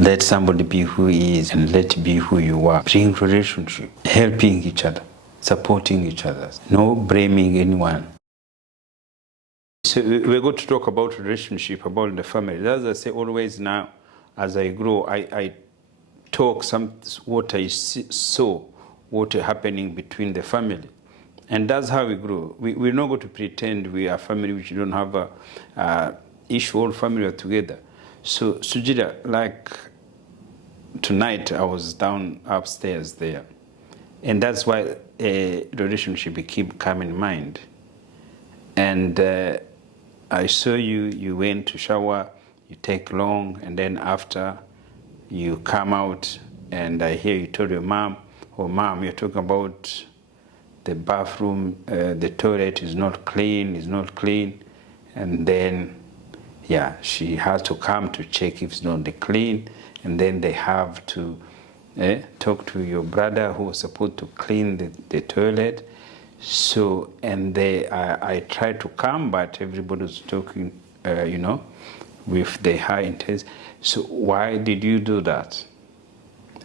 Let somebody be who he is and let be who you are. Bring relationship, helping each other, supporting each other, no blaming anyone. So we're going to talk about relationship, about the family. As I say always now, as I grow, I talk what I saw, what is happening between the family. And that's how we grow. We're not going to pretend we are family which don't have a issue, all family are together. So Sugira, like tonight I was down upstairs there. And that's why a relationship keep coming in mind. And I saw you went to shower, you take long, and then after you come out, and I hear you told your mom, oh mom, you're talking about the bathroom, the toilet is not clean, and then, yeah, she has to come to check if it's not clean, and then they have to talk to your brother who was supposed to clean the toilet. So, and I tried to come, but everybody was talking, with the high intent. So why did you do that?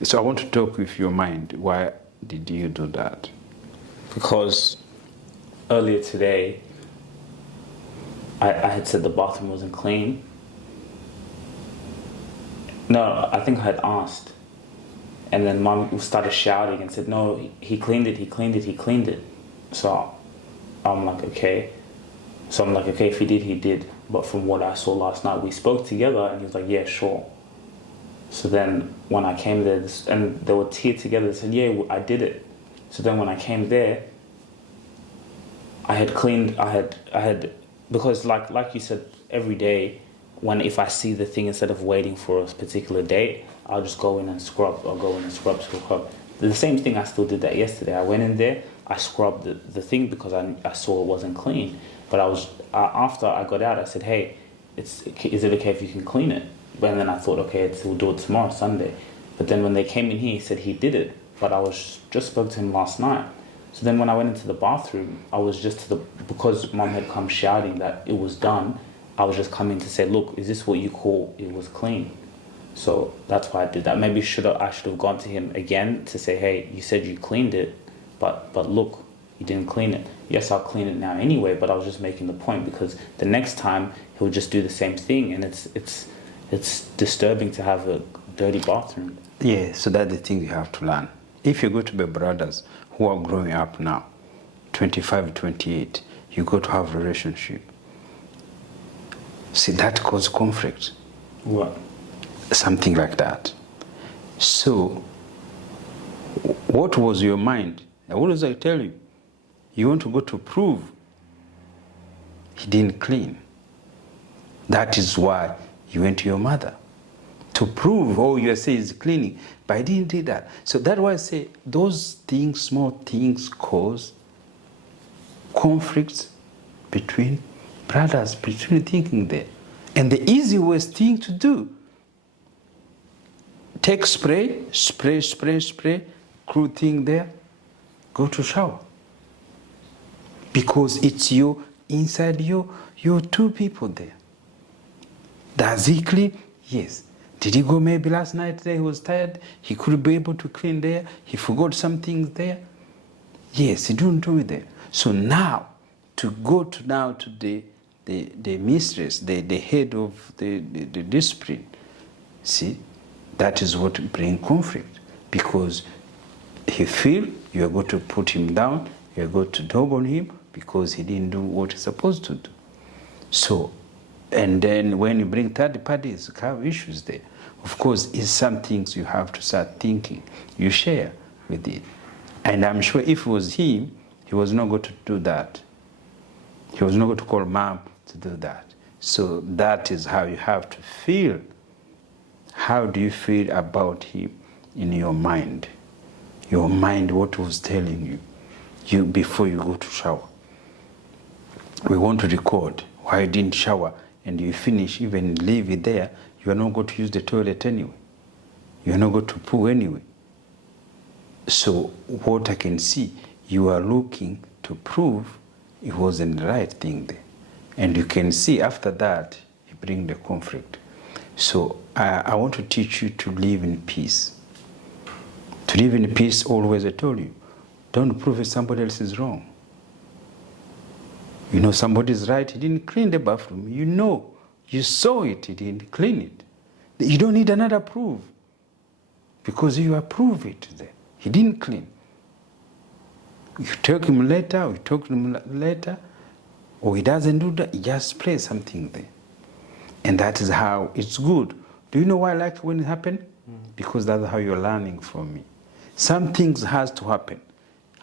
So I want to talk with your mind. Why did you do that? Because earlier today, I had said the bathroom wasn't clean. No, I think I had asked. And then Mom started shouting and said, no, he cleaned it. So I'm like, okay. If he did, he did. But from what I saw last night, we spoke together and he was like, yeah, sure. So then when I came there, and they were teared together, they said, yeah, I did it. So then when I came there, I had, because like you said, every day, if I see the thing, instead of waiting for a particular date, I'll just go in and scrub. I'll go in and scrub. The same thing, I still did that yesterday. I went in there, I scrubbed the thing because I saw it wasn't clean. But after I got out, I said, hey, is it okay if you can clean it? And then I thought, okay, we'll do it tomorrow, Sunday. But then when they came in here, he said he did it. But I just spoke to him last night. So then when I went into the bathroom, I was just because Mom had come shouting that it was done, I was just coming to say, look, is this what you call it was clean? So that's why I did that. Maybe I should have gone to him again to say, hey, you said you cleaned it, but look, you didn't clean it. Yes, I'll clean it now anyway, but I was just making the point because the next time he'll just do the same thing, and it's disturbing to have a dirty bathroom. Yeah, so that's the thing you have to learn. If you go to the brothers who are growing up now, 25, 28, you go to have a relationship. See, that causes conflict. What? Something like that. So, what was your mind? What does I tell you? You want to go to prove he didn't clean. That is why you went to your mother. To prove, oh, you say he's cleaning, but I didn't do that. So that's why I say those things, small things, cause conflicts between brothers, between thinking there. And the easiest thing to do, take spray, crude thing there, go to shower. Because it's inside your two people there. Does he clean? Yes. Did he go maybe last night there, he was tired, he could be able to clean there, he forgot some things there? Yes, he didn't do it there. So now, to go to the mistress, the head of the discipline, see, that is what brings conflict. Because he feel you are going to put him down, you are going to dog on him because he didn't do what he's supposed to do. So, and then when you bring third parties, you have issues there. Of course, it's some things you have to start thinking. You share with it. And I'm sure if it was him, he was not going to do that. He was not going to call Mom to do that. So that is how you have to feel. How do you feel about him in your mind? Your mind, what was telling you before you go to shower. We want to record why you didn't shower and you finish, even leave it there, you are not going to use the toilet anyway. You are not going to poo anyway. So what I can see, you are looking to prove it wasn't the right thing there. And you can see after that, you bring the conflict. So I want to teach you to live in peace. To live in peace, always I told you, don't prove that somebody else is wrong. You know somebody is right, he didn't clean the bathroom. You know, you saw it, he didn't clean it. You don't need another proof because you approve it there. He didn't clean. You talk him later, we talk to him later, or he doesn't do that, he just plays something there. And that is how it's good. Do you know why I like when it happens? Because that's how you're learning from me. Some things has to happen.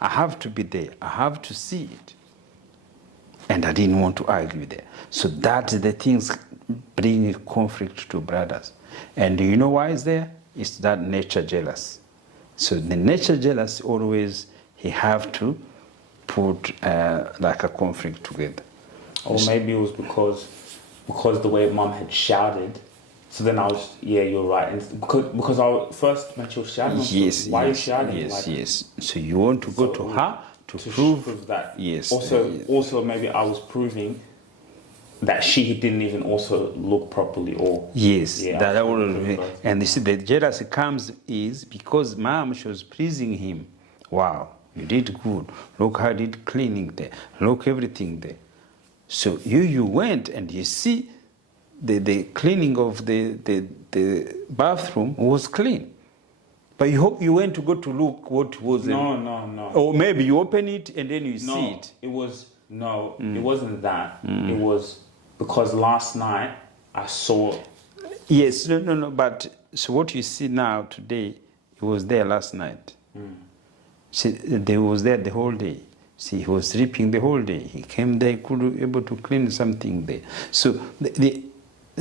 I have to be there. I have to see it. And I didn't want to argue there. So that's the things bring conflict to brothers. And do you know why it's there? It's that nature jealous. So the nature jealous always, he have to put like a conflict together. Or maybe it was because the way mom had shouted. So then I was, yeah, you're right. And because first when she was shouting, yes, why yes, are you shouting? Yes, like, yes. So you want to go to her to prove that. Yes. Also maybe I was proving that she didn't even also look properly, or yes, yeah, that and you see the jealousy comes is because mom, she was pleasing him. Wow, you did good. Look how you did cleaning there. Look everything there. So you went and you see the cleaning of the bathroom was clean. But you went to go to look what was No. Or maybe you open it and then you see it. It wasn't that. It was because last night I saw. Yes, no. But so what you see now today, it was there last night. See, they was there the whole day. See, he was sleeping the whole day. He came there, could be able to clean something there. So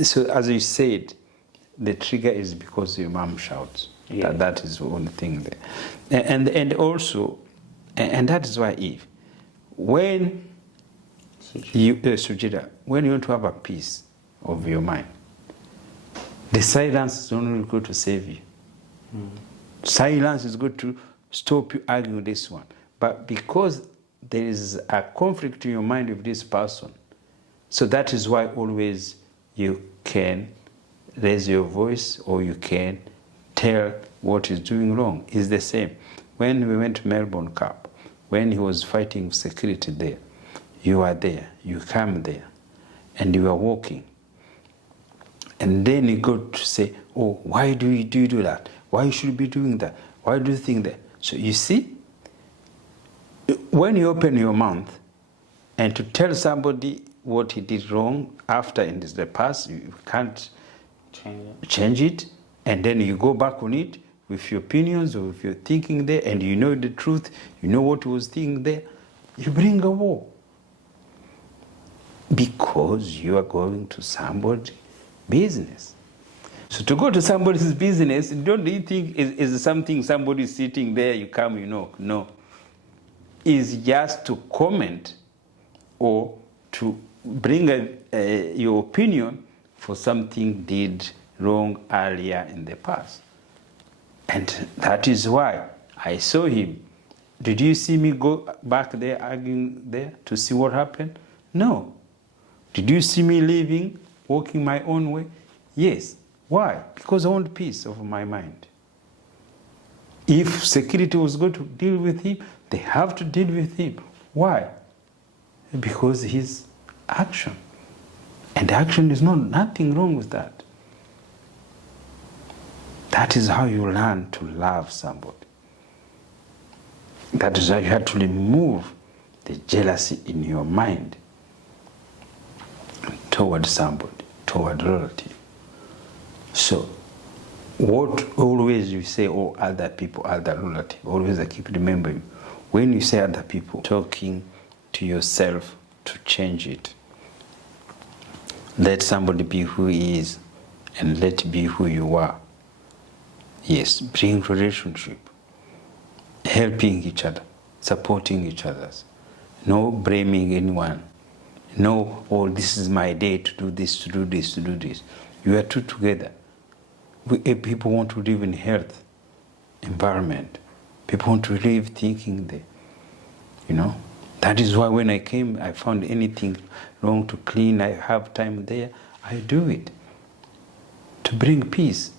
so as you said, the trigger is because your mom shouts. Yeah. That is one thing there. And also, and that is why Eve, when Sugira, when you want to have a peace of your mind, the silence is only going to save you. Silence is going to stop you arguing this one. But because there is a conflict in your mind with this person, so that is why always you can raise your voice or you can tell what is doing wrong. It's the same. When we went to Melbourne Cup, when he was fighting security there, you are there, you come there, and you are walking. And then you go to say, oh, why do you do that? Why should you be doing that? Why do you think that? So you see, when you open your mouth and to tell somebody what he did wrong after in the past, you can't change it, and then you go back on it with your opinions or with your thinking there, and you know the truth, you know what was thinking there, you bring a war. Because you are going to somebody's business. So to go to somebody's business, don't you think is something somebody sitting there, you come, you know? No. Is just to comment or to bring your opinion for something did wrong earlier in the past. And that is why I saw him. Did you see me go back there arguing there to see what happened? No. Did you see me leaving, walking my own way? Yes. Why? Because I want peace of my mind. If security was going to deal with him, they have to deal with him. Why? Because his action. And action is nothing wrong with that. That is how you learn to love somebody. That is how you have to remove the jealousy in your mind toward somebody, toward a relative. So, what always you say, oh, other people, other relative, always I keep remembering, when you say other people, talking to yourself to change it. Let somebody be who he is and let be who you are. Yes, bring relationship, helping each other, supporting each other. No blaming anyone. No, oh, this is my day to do this, to do this, to do this. You are two together. People want to live in health environment. People want to live thinking there. You know? That is why when I came, I found anything wrong to clean, I have time there, I do it. to bring peace.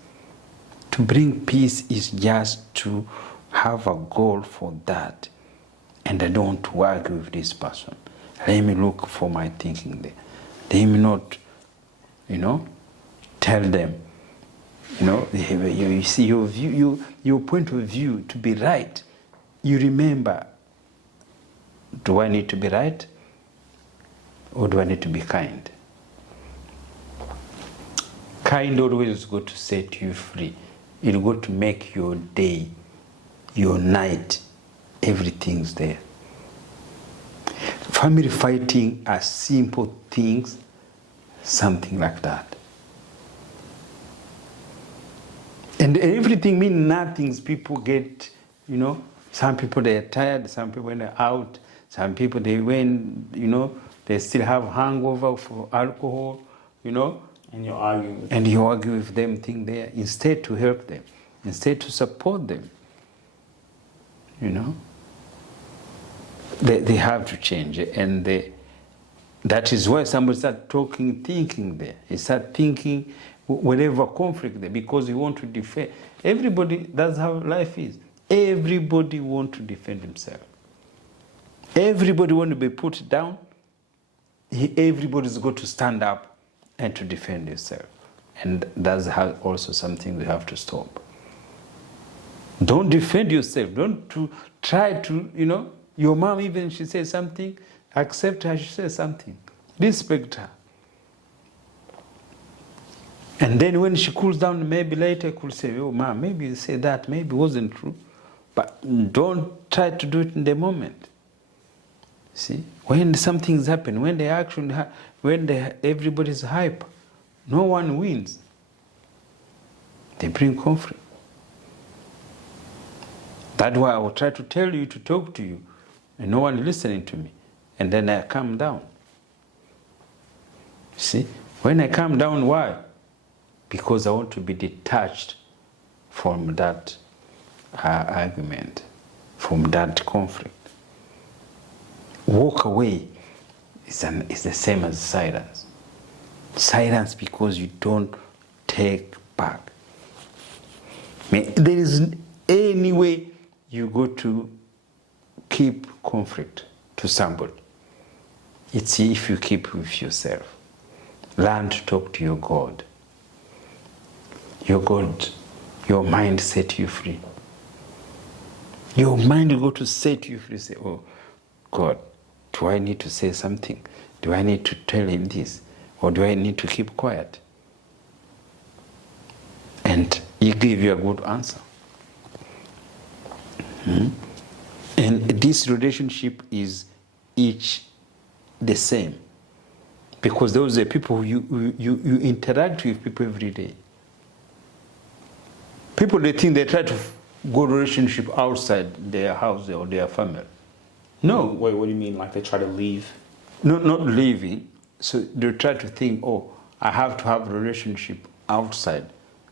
To bring peace is just to have a goal for that. And I don't want to argue with this person. Let me look for my thinking there. Let me not, tell them, you see your view, your point of view to be right. You remember, do I need to be right? Or do I need to be kind? Kind always go to set you free. It'll go to make your day, your night, everything's there. Family fighting are simple things, something like that. And everything means nothing. People get, some people they're tired, some people when they're out, some people they they still have hangover for alcohol, And you're arguing with them. And you argue with them, think there, instead to help them, instead to support them. They have to change, and that is why somebody start thinking there. He start thinking whatever conflict there, because you want to defend. Everybody, that's how life is. Everybody want to defend himself. Everybody want to be put down. Everybody's got to stand up and to defend yourself. And that's how also something we have to stop. Don't defend yourself. Don't try to, your mom, even she says something, accept her, she says something. Respect her. And then when she cools down, maybe later could say, oh, mom, maybe you say that, maybe it wasn't true. But don't try to do it in the moment. See, when something's happened, when the action, everybody's hype, no one wins. They bring conflict. That's why I will try to tell you to talk to you, and no one listening to me. And then I calm down. See, when I calm down, why? Because I want to be detached from that argument, from that conflict. Walk away is the same as silence. Silence because you don't take back. There is any way you go to keep conflict to somebody. It's if you keep with yourself. Learn to talk to your God. Your God, your mind set you free. Your mind will go to set you free. Say, oh, God, do I need to say something? Do I need to tell him this? Or do I need to keep quiet? And he give you a good answer. And this relationship is each the same. Because those are people you interact with people every day. People, they think they try to go relationship outside their house or their family. No. Wait, what do you mean? Like they try to leave? No, not leaving. So they try to think, oh, I have to have a relationship outside,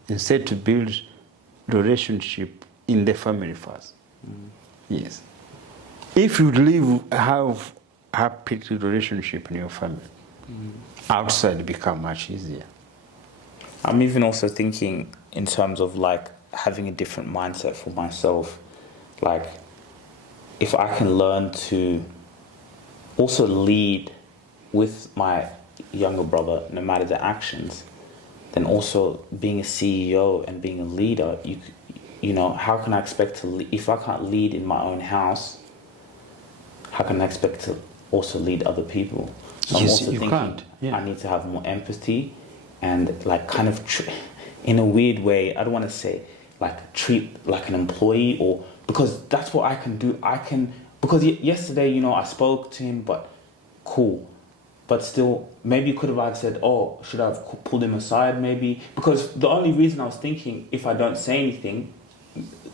instead to build the relationship in the family first. Yes. If you have happy relationship in your family, outside it become much easier. I'm even also thinking in terms of like having a different mindset for myself. Like if I can learn to also lead with my younger brother, no matter the actions, then also being a CEO and being a leader, how can I expect to if I can't lead in my own house, how can I expect to also lead other people? So I'm also thinking can't. Yeah. I need to have more empathy and like kind of in a weird way, I don't want to say like treat like an employee, or because that's what I can do. Because yesterday, I spoke to him, but cool. But still, maybe you could have said, oh, should I have pulled him aside maybe? Because the only reason I was thinking, if I don't say anything,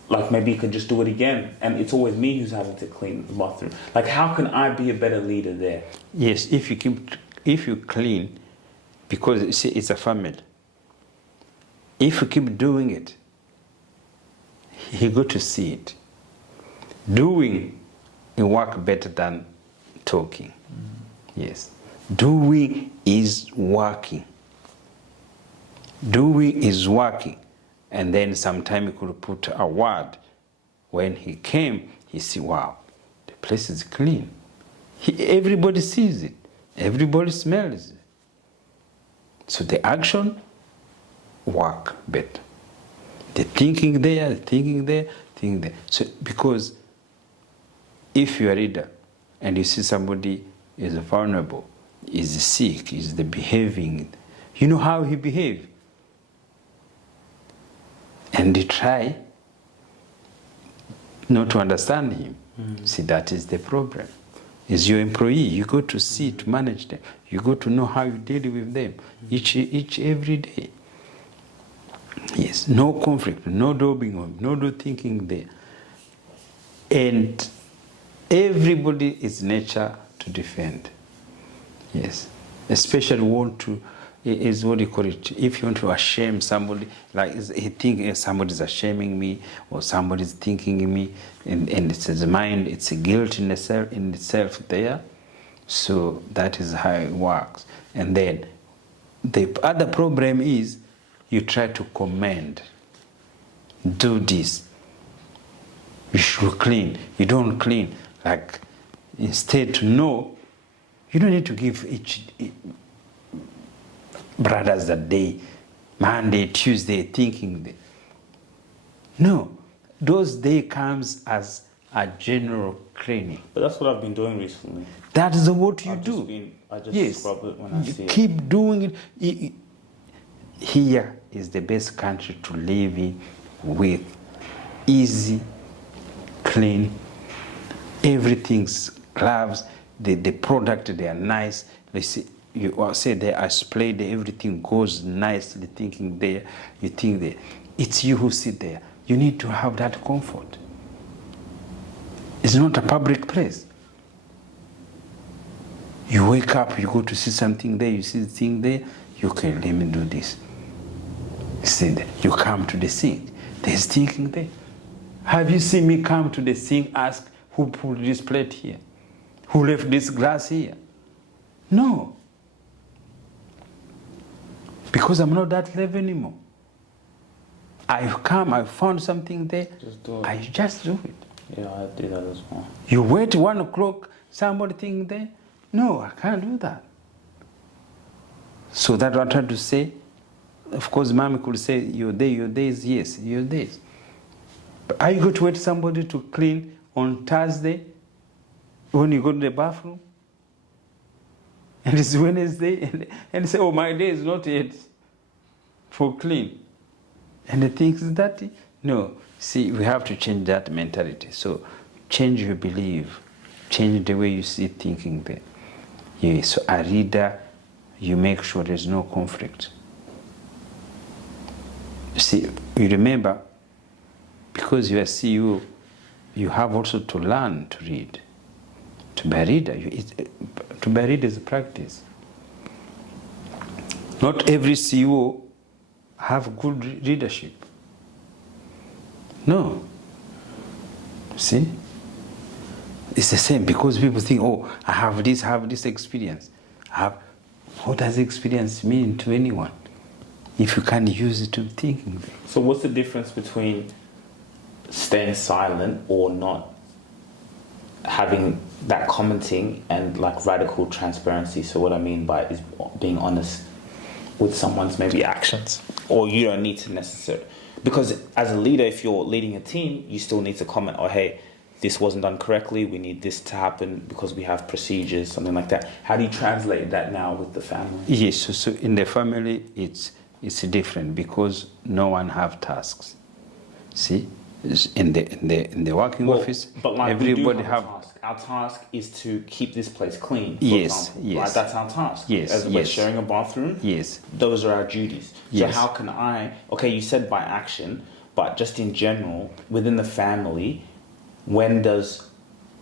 like maybe you could just do it again. And it's always me who's having to clean the bathroom. Like, how can I be a better leader there? Yes, if you clean, because you see, it's a family. If you keep doing it, he got to see it. Doing it work better than talking. Yes. Doing is working. Doing is working. And then sometime he could put a word. When he came, he see, wow, the place is clean. Everybody sees it. Everybody smells it. So the action work better. The thinking there, thinking there, thinking there. So because if you're a reader and you see somebody is vulnerable, is sick, is the behaving, you know how he behaves. And you try not to understand him. See, that is the problem. Is your employee, you go to see, to manage them. You go to know how you deal with them every day. Yes, no conflict, no dobbing on, no thinking there. And everybody is nature to defend. Yes, especially want to, is what you call it, if you want to shame somebody, like he think somebody's shaming me or somebody's thinking me, and it's his mind, it's a guilt in itself there. So that is how it works. And then the other problem is you try to commend, do this, you should clean, you don't clean. Like instead, no, you don't need to give each brothers a day, Monday, Tuesday, thinking day. No, those day comes as a general cleaning. But that's what I've been doing recently. That is what you do. I just scrub it when I see it. Keep doing it. Here is the best country to live in with easy, clean, everything's gloves, the product, they are nice. They see, you say there, I spray there, everything goes nicely, thinking there, you think there. It's you who sit there. You need to have that comfort. It's not a public place. You wake up, you go to see something there, you see the thing there, you can, let me do this. See there, you come to the sink, there's thinking there. Have you seen me come to the sink, ask who put this plate here? Who left this glass here? No. Because I'm not that level anymore. I've come, I found something there, just do it. I just do it. Yeah, I do that as well. You wait 1 o'clock, somebody thinking there? No, I can't do that. So that's what I'm trying to say. Of course, mommy could say, your days, yes, your days. But are you going to wait somebody to clean on Thursday when you go to the bathroom? And it's Wednesday, and say, oh, my day is not yet for clean. And the thing is dirty? No. See, we have to change that mentality. So change your belief, change the way you see thinking there. Yeah, so a reader, you make sure there's no conflict. See, you remember, because you're a CEO, you have also to learn to read. To be a reader, to be a reader is a practice. Not every CEO have good readership. No. See? It's the same, because people think, oh, I have this experience. What does experience mean to anyone if you can't use it to thinking? So what's the difference between staying silent or not having that commenting and like radical transparency? So what I mean by is being honest with someone's maybe actions, or you don't need to necessarily, because as a leader, if you're leading a team, you still need to comment, oh, hey, this wasn't done correctly, we need this to happen because we have procedures, something like that. How do you translate that now with the family? Yes, so in the family, it's different because no one have tasks. See, in the working office, but like everybody we do have a task. Our task is to keep this place clean. Yes, example. yes. Right? That's our task. Yes, as we're sharing a bathroom. Yes, those are our duties. Yes. So how can I? Okay, you said by action, but just in general within the family, when does,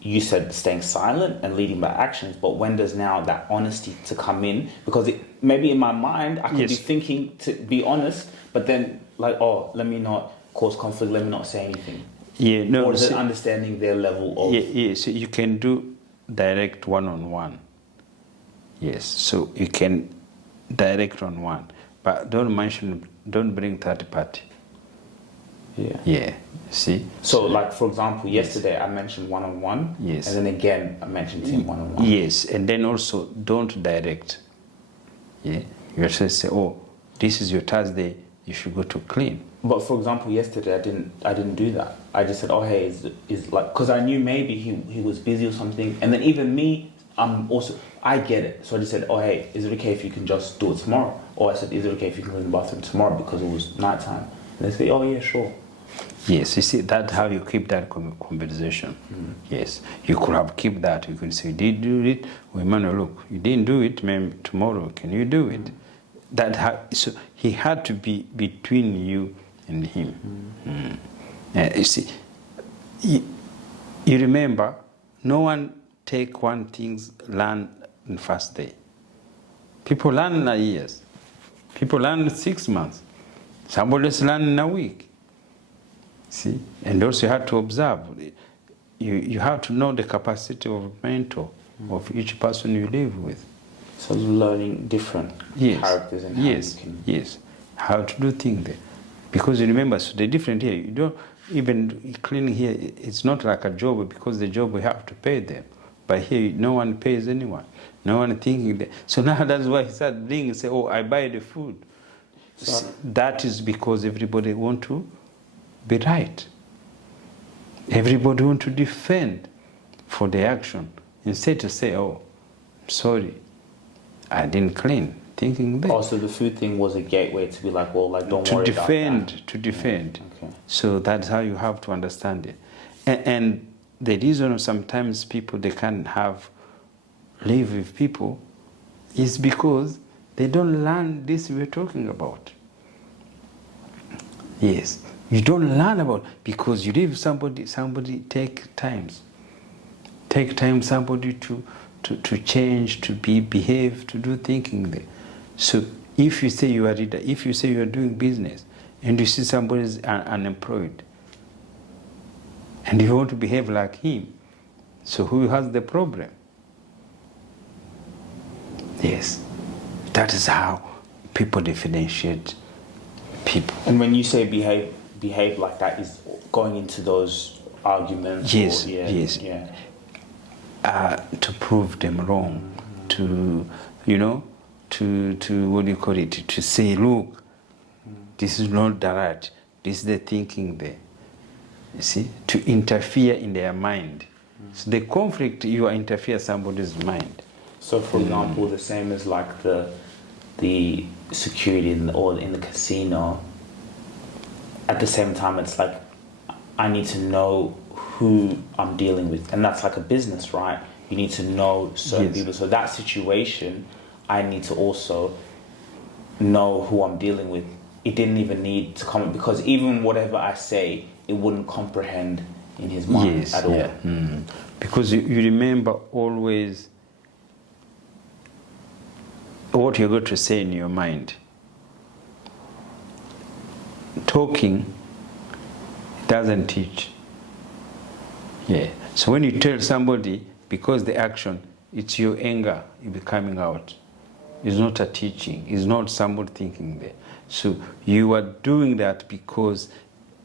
you said staying silent and leading by actions, but when does now that honesty to come in? Because maybe in my mind I could be thinking to be honest, but then like, oh, let me not cause conflict, let me not say anything. Yeah, no. Or is it understanding their level of? Yeah, so you can do direct one-on-one. Yes, so you can direct on one, but don't bring third party. Yeah. Yeah, see? So, like, for example, yesterday I mentioned one-on-one. Yes. And then again, I mentioned him one-on-one. Yes, and then also don't direct. Yeah, you just say, oh, this is your Thursday, you should go to clean. But for example, yesterday I didn't do that. I just said, oh hey, is like, because I knew maybe he was busy or something. And then even me, I get it. So I just said, oh hey, is it okay if you can just do it tomorrow? Or I said, is it okay if you can clean the bathroom tomorrow because it was nighttime? And they say, oh yeah, sure. Yes, you see, that's how you keep that conversation. Yes, you could have kept that. You could say, did you do it? Well, Emmanuel, look, you didn't do it, maybe tomorrow, can you do it? So he had to be between you and him. You see, you remember, no one take one things learn in first day. People learn in years. People learn in 6 months. Somebody else learn in a week. See, and also you have to observe. You have to know the capacity of mentor of each person you live with. So learning different characters and how you can... Yes, how to do things there. Because you remember, so the different here, you don't even cleaning here, it's not like a job, because the job we have to pay them. But here, no one pays anyone. No one thinking that. So now that's why he started doing and say, oh, I buy the food. So that is because everybody want to be right. Everybody want to defend for the action. Instead to say, oh, sorry, I didn't clean. Thinking that. Also, the food thing was a gateway to be like, well, like, don't worry about that. To defend. Okay. So that's how you have to understand it. And the reason sometimes people, they can't live with people is because they don't learn this we're talking about. Yes, you don't learn about, because you live with somebody take time, somebody to change, to behave, to do thinking there. So if you say you are a leader, if you say you are doing business, and you see somebody is unemployed, and you want to behave like him, so who has the problem? Yes, that is how people differentiate people. And when you say behave like that, is going into those arguments? Yes, or, yes. Yeah. To prove them wrong, to what do you call it? To say, look, this is not the right. This is the thinking there. You see, to interfere in their mind. So the conflict, you interfere somebody's mind. So, for example, the same as like the security in the casino. At the same time, it's like I need to know who I'm dealing with, and that's like a business, right? You need to know certain people. So that situation, I need to also know who I'm dealing with. It didn't even need to comment, because even whatever I say, it wouldn't comprehend in his mind at all. Because you remember always what you're going to say in your mind. Talking doesn't teach. Yeah. So when you tell somebody, because the action, it's your anger, it be coming out. It's not a teaching. It's not somebody thinking there. So you are doing that because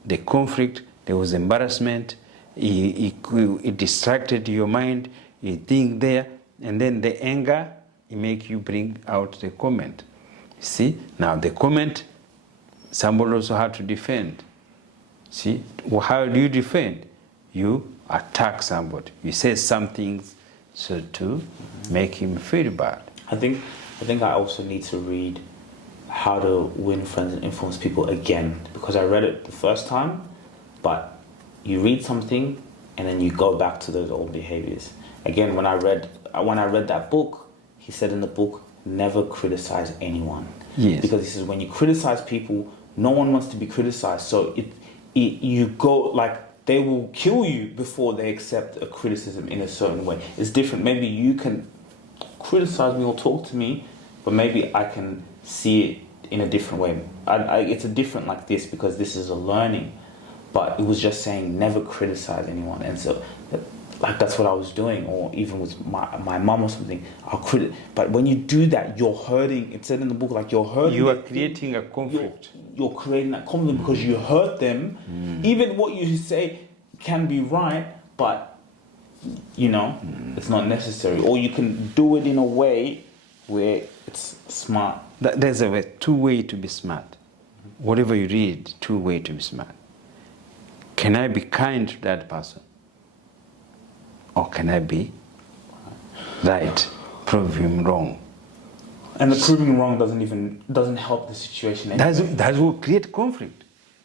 the conflict, there was embarrassment, it distracted your mind, you think there, and then the anger, it make you bring out the comment. See, now the comment, somebody also had to defend. See, well, how do you defend? You attack somebody. You say some things so to make him feel bad. I think I also need to read How to Win Friends and Influence People again, because I read it the first time, but you read something and then you go back to those old behaviors. Again, when I read that book, he said in the book, never criticize anyone. Yes. Because he says when you criticize people, no one wants to be criticized. So you go, like, they will kill you before they accept a criticism in a certain way. It's different. Maybe you can criticize me or talk to me, but maybe I can see it in a different way. It's a different like this, because this is a learning. But it was just saying never criticize anyone. And so like that's what I was doing, or even with my mom or something, but when you do that, you're hurting. It said in the book, like you're hurting. You are creating a conflict. You're creating that conflict because you hurt them. Even what you say can be right, but it's not necessary. Or you can do it in a way where it's smart. There's a two way to be smart. Whatever you read, two way to be smart. Can I be kind to that person? Or can I be right, prove him wrong? And the proving wrong doesn't help the situation anyway. That will create conflict.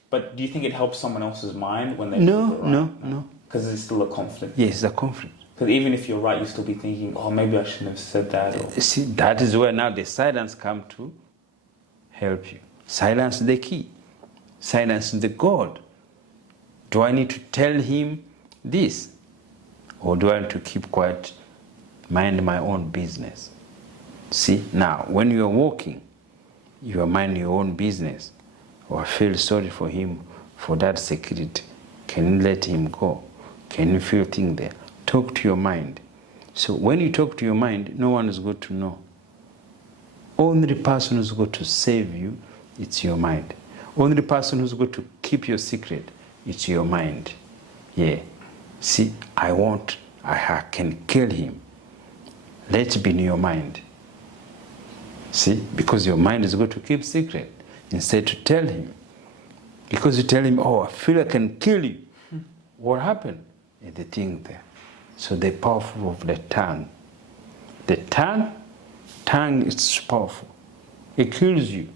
But do you think it helps someone else's mind when they No. Because it's still a conflict. Yes, it's a conflict. Because even if you're right, you still be thinking, oh, maybe I shouldn't have said that. Or... See, that is where now the silence come to help you. Silence is the key. Silence is the God. Do I need to tell him this? Or do I need to keep quiet, mind my own business? See, now, when you are walking, you are minding your own business, or feel sorry for him for that security. Can you let him go? Can you feel things there? Talk to your mind. So when you talk to your mind, no one is going to know. Only the person who's going to save you, it's your mind. Only the person who's going to keep your secret, it's your mind. Yeah. See, I can kill him. Let it be in your mind. See, because your mind is going to keep secret instead to tell him. Because you tell him, oh, I feel I can kill you. What happened? Is the thing there. So the powerful of the tongue. The tongue is powerful. It kills you.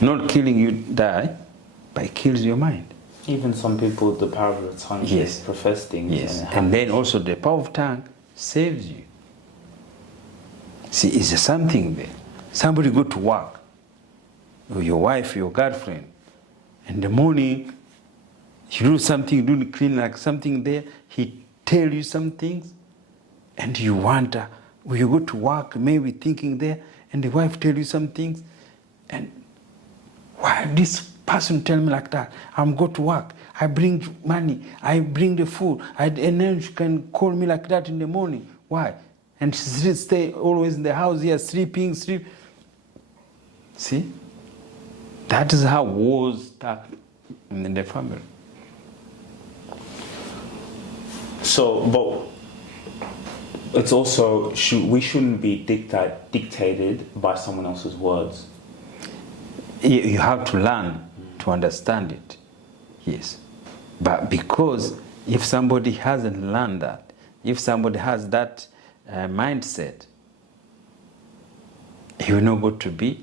Not killing you die, but it kills your mind. Even some people, the power of the tongue, yes, profess things. Yes, and then also the power of tongue saves you. See, it's something there. Somebody go to work, or your wife, your girlfriend, in the morning, you do something, you do clean like something there, he tell you some things, and you wonder, when you go to work, maybe thinking there, and the wife tell you some things, and why this person tell me like that? I'm go to work, I bring money, I bring the food, and then she can call me like that in the morning. Why? And she stay always in the house here, sleeping. See? That is how wars start in the family. So, but it's also, we shouldn't be dictated by someone else's words. You have to learn to understand it, yes. But because if somebody hasn't learned that, if somebody has that mindset, he will not go to be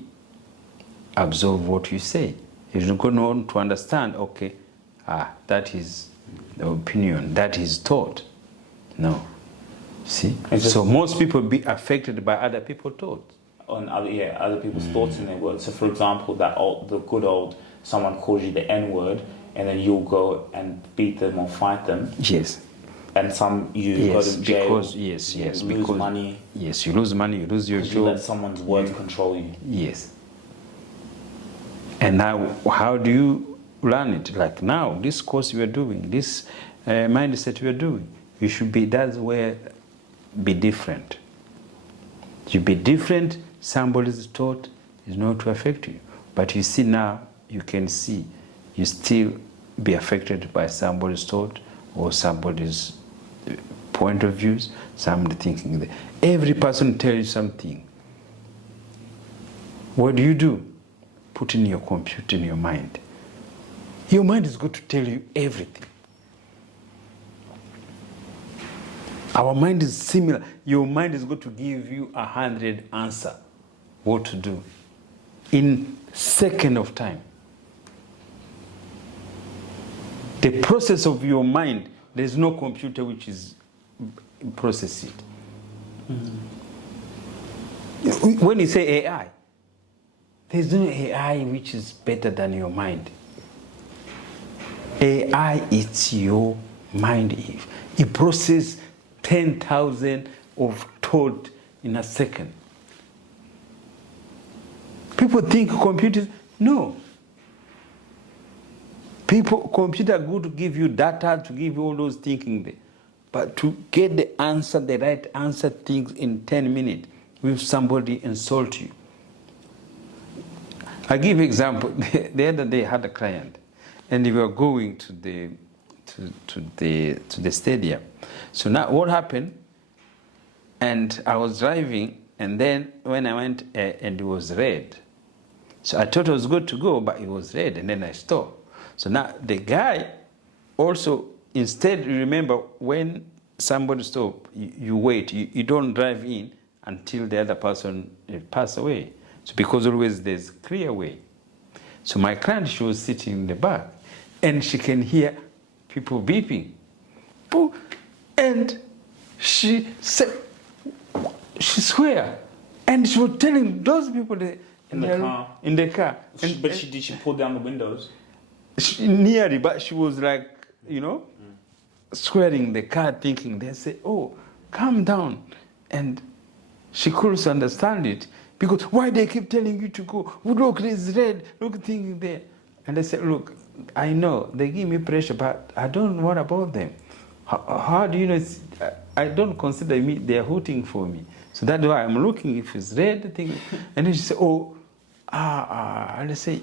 absorb what you say. He's not going to understand, okay, that is the opinion, that is thought. No. See? So most people be affected by other people's thoughts. On other people's thoughts in their words. So for example, the good old, someone calls you the N-word, and then you'll go and beat them or fight them. Yes. And you go to jail. Because, you lose money. Yes, you lose money, you lose your job. You let someone's words control you. Yes. And now, how do you learn it? Like now, this course we are doing, this mindset we are doing, you should be, that's where be different. You be different, somebody's thought is not to affect you. But you see now, you can see, you still be affected by somebody's thought or somebody's point of views, somebody thinking that. Every person tells you something. What do? Put in your computer, in your mind. Your mind is going to tell you everything. Our mind is similar. Your mind is going to give you 100 answers what to do in second of time. The process of your mind, there's no computer which is process it. When you say AI, there's no AI which is better than your mind. AI is your mind. It processes 10,000 of thought in a second. People think computers, no. Computer good to give you data, to give you all those thinking there. But to get the answer, the right answer things in 10 minutes, with somebody insult you. I give example. The other day I had a client, and we were going to the stadium. So now what happened? And I was driving, and then when I went, and it was red. So I thought it was good to go, but it was red, and then I stopped. So now the guy also, instead, remember when somebody stop, you wait. You don't drive in until the other person pass away. So because always there's clear way. So my client, she was sitting in the back, and she can hear people beeping. And she said, she swear, and she was telling those people that in the car. Did she pull down the windows? Nearly, but she was like, swearing the car, thinking, they say, oh, calm down. And she couldn't understand it, because why they keep telling you to go? Look, it's red, look, thinking there. And I said, look, I know, they give me pressure, but I don't worry about them. How do you know? I don't consider me, they're hooting for me. So that's why I'm looking if it's red, thing. And then she said, oh, and I say,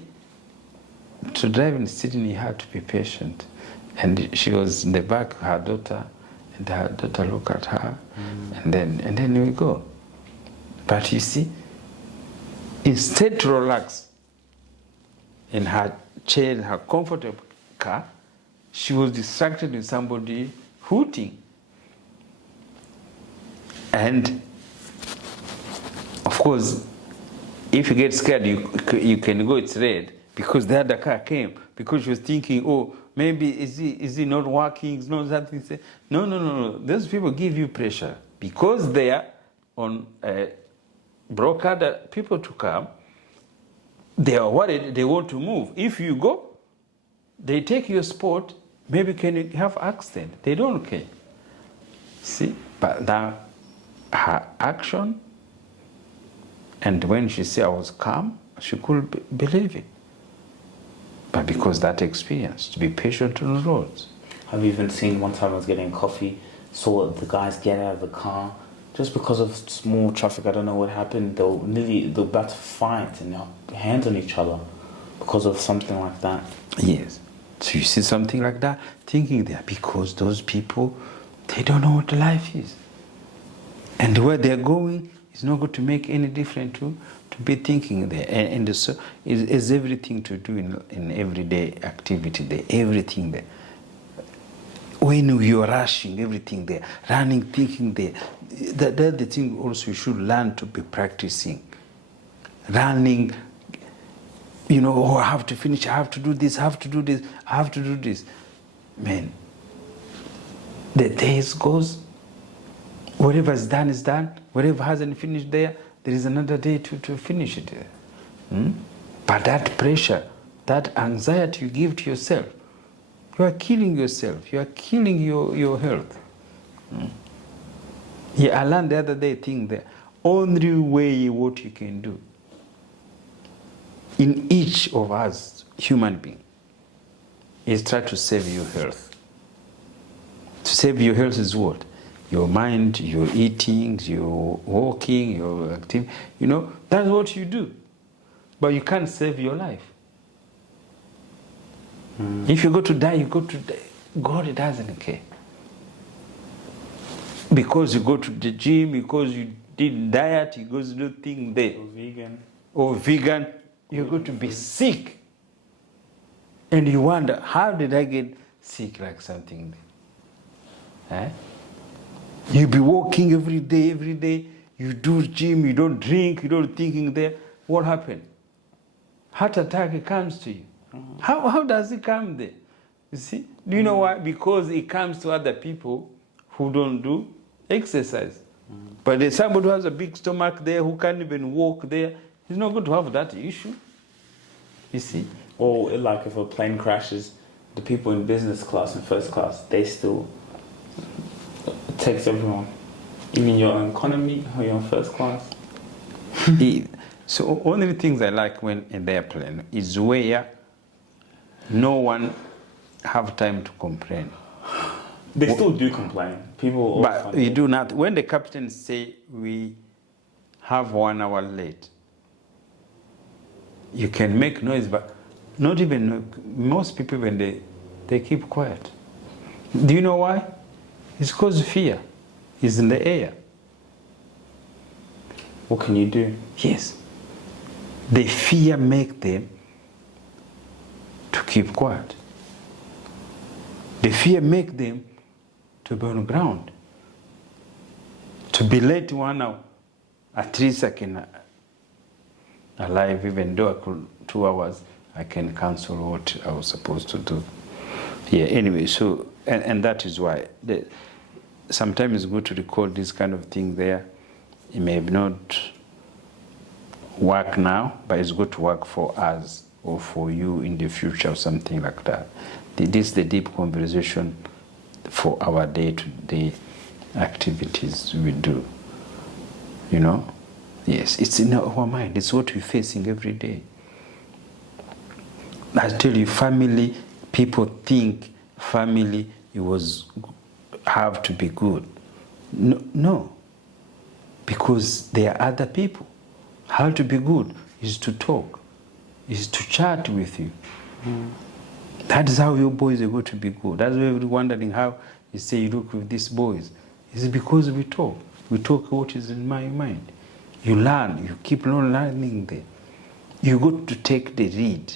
to drive in Sydney, you have to be patient. And she was in the back, her daughter, and her daughter looked at her, and then we go. But you see, instead to relax in her chair, in her comfortable car, she was distracted with somebody hooting. And of course, if you get scared, you can go, it's red, because the other car came, because she was thinking, oh, maybe is he not working, it's not something. No. Those people give you pressure, because they are on brokered people to come. They are worried, they want to move. If you go, they take your spot, maybe can you have accident. They don't care. See, but now her action, and when she said I was calm, she couldn't believe it. But because that experience, to be patient on the roads. I've even seen one time I was getting coffee, saw the guys get out of the car, just because of small traffic, I don't know what happened, they were about to fight and hands on each other because of something like that. Yes. So you see something like that, thinking there, because those people, they don't know what life is. And where they're going is not going to make any difference to be thinking there. And so it's everything to do in everyday activity there, everything there. When you're rushing, everything there, running, thinking there, that's the thing also you should learn to be practicing. Running, oh, I have to finish, I have to do this, I have to do this, I have to do this. Man, the days goes, whatever is done is done. Whatever hasn't finished there is another day to finish it. But that pressure, that anxiety you give to yourself, you are killing yourself. You are killing your health. Yeah, I learned the other day thing that only way what you can do in each of us, human being, is try to save your health. To save your health is what? Your mind, your eating, your walking, your activity. That's what you do. But you can't save your life. If you go to die, you go to die. God doesn't care. Because you go to the gym, because you did diet, you go to do things there. Or vegan, you're going to be sick. And you wonder, how did I get sick like something there? You be walking every day, you do gym, you don't drink, you don't thinking there. What happened? Heart attack comes to you. How does it come there? You see? Do you know why? Because it comes to other people who don't do exercise. But there's somebody who has a big stomach there, who can't even walk there, he's not going to have that issue. You see? Or like if a plane crashes, the people in business class and first class, they still text everyone. Even your own economy or your first class. So one of the things I like when in the airplane is where no one have time to complain. They still do complain. People, But you do not. When the captain say we have 1 hour late, you can make noise, but not even most people when they keep quiet. Do you know why? It's because fear is in the air. What can you do? Yes. The fear make them to keep quiet. The fear make them to be on ground. To be late 1 hour, at least I can alive, even though I could 2 hours, I can cancel what I was supposed to do. Yeah, anyway, so, and that is why. Sometimes it's good to record this kind of thing there. It may not work now, but it's good to work for us or for you in the future or something like that. This is the deep conversation for our day-to-day activities we do. You know? Yes, it's in our mind. It's what we're facing every day. I tell you, family, people think family have to be good. No, because there are other people. How to be good is to talk, is to chat with you. That is how your boys are going to be good. That's why you're wondering how you say you look with these boys. It's because we talk. We talk what is in my mind. You learn, you keep on learning there. You got to take the lead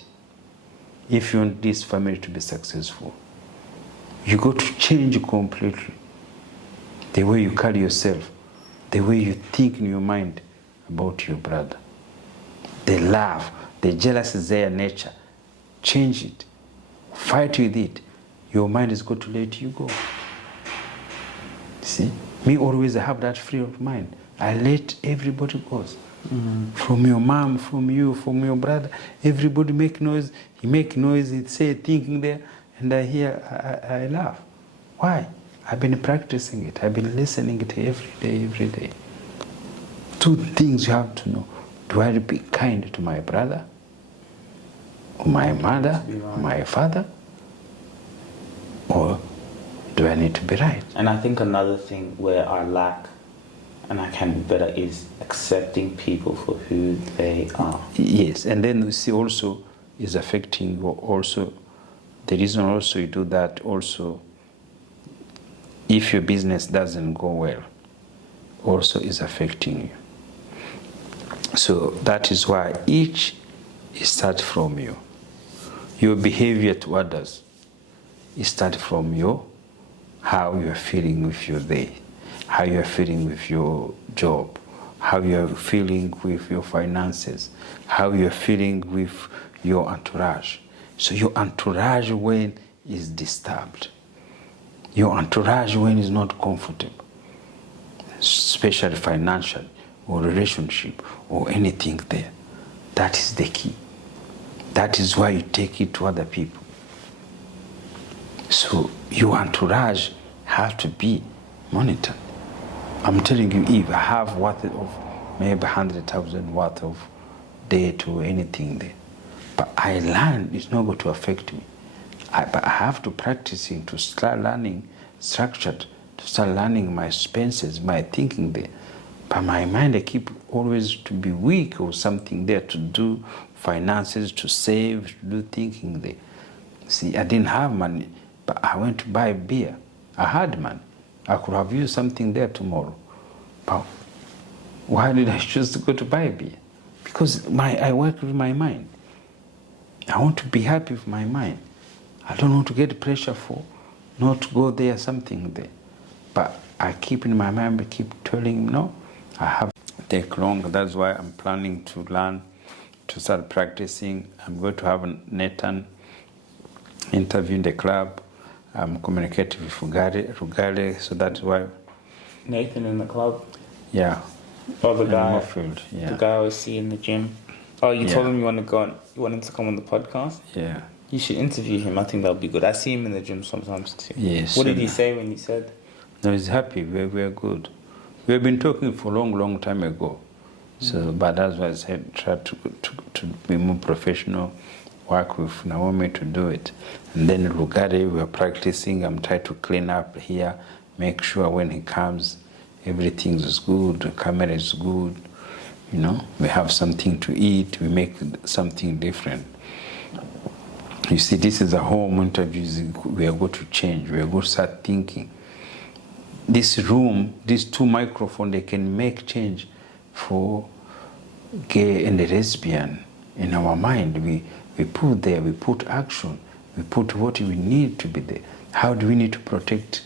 if you want this family to be successful. You got to change completely the way you carry yourself, the way you think in your mind about your brother. The love, the jealousy is their nature. Change it. Fight with it. Your mind is going to let you go. See? Me always have that free of mind. I let everybody go. From your mom, from you, from your brother. Everybody make noise. He make noise, he say thinking there, and I hear, I laugh. Why? I've been practicing it. I've been listening it every day. 2 things you have to know. Do I be kind to my brother? Or my mother? Or my father? Or do I need to be right? And I think another thing where I lack and I can be better is accepting people for who they are. Yes, and then we see also is affecting you also. The reason also you do that also, if your business doesn't go well, also is affecting you. So that is why each starts from you. Your behavior to others starts from how you are feeling with your day, how you are feeling with your job, how you are feeling with your finances, how you are feeling with your entourage. So your entourage when is disturbed, your entourage when is not comfortable, especially financially or relationship or anything there, that is the key. That is why you take it to other people. So your entourage has to be monitored. I'm telling you, if I have worth of maybe 100,000 worth of debt or anything there, but I learn it's not going to affect me. But I have to practice it to start learning structured, to start learning my expenses, my thinking there. But my mind, I keep always to be weak or something there to do finances, to save, to do thinking there. See, I didn't have money, but I went to buy beer. I had money. I could have used something there tomorrow. But why did I choose to go to buy beer? Because I work with my mind. I want to be happy with my mind. I don't want to get pressure for not to go there, something there. But I keep in my mind, I keep telling him, no, I have to take long. That's why I'm planning to learn, to start practicing. I'm going to have a Nathan interview in the club. I'm communicating with Rugale, so that's why. Nathan in the club? Yeah. Oh, the guy. Yeah. The guy I always see in the gym. Oh, you told him you wanted to come on the podcast? Yeah. You should interview him. I think that would be good. I see him in the gym sometimes too. Yes. What did he say when he said? No, he's happy. We're good. We've been talking for a long time ago. So, but that's why I said try to be more professional work with Naomi to do it. And then Lugari, we are practicing. I'm trying to clean up here, make sure when he comes, everything is good, the camera is good. You know, we have something to eat, we make something different. You see, this is a home interview. We are going to change. We are going to start thinking. This room, these 2 microphones, they can make change for gay and lesbian in our mind. We put there, we put action, we put what we need to be there. How do we need to protect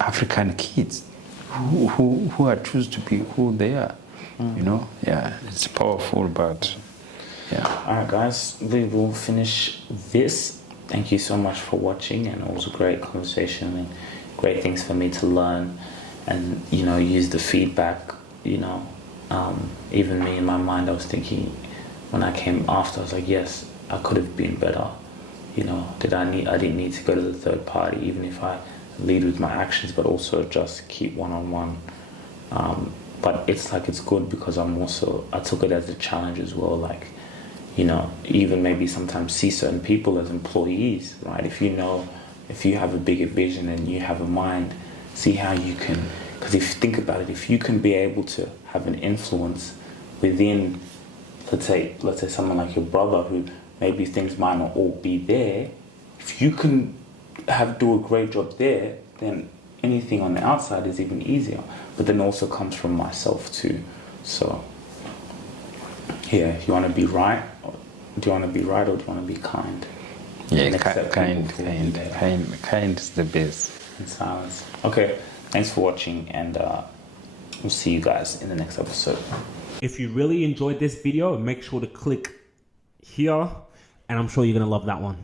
African kids who are choose to be who they are? You know, yeah, it's powerful, but yeah. All right, guys, we will finish this. Thank you so much for watching, and it was a great conversation and great things for me to learn and, you know, use the feedback. You know, even me in my mind, I was thinking when I came after, I was like, yes, I could have been better. You know, I didn't need to go to the third party, even if I lead with my actions, but also just keep one-on-one. But it's like, it's good because I took it as a challenge as well. Like, you know, even maybe sometimes see certain people as employees, right? If you have a bigger vision and you have a mind, see how you can, because if you think about it, if you can be able to have an influence within, let's say someone like your brother, who maybe things might not all be there, if you can do a great job there, then anything on the outside is even easier. But then also comes from myself too. So yeah, if you want to be right, do you want to be right or do you want to be kind? Yeah, kind is the best. In silence. Okay, thanks for watching, and we'll see you guys in the next episode. If you really enjoyed this video, make sure to click here, and I'm sure you're gonna love that one.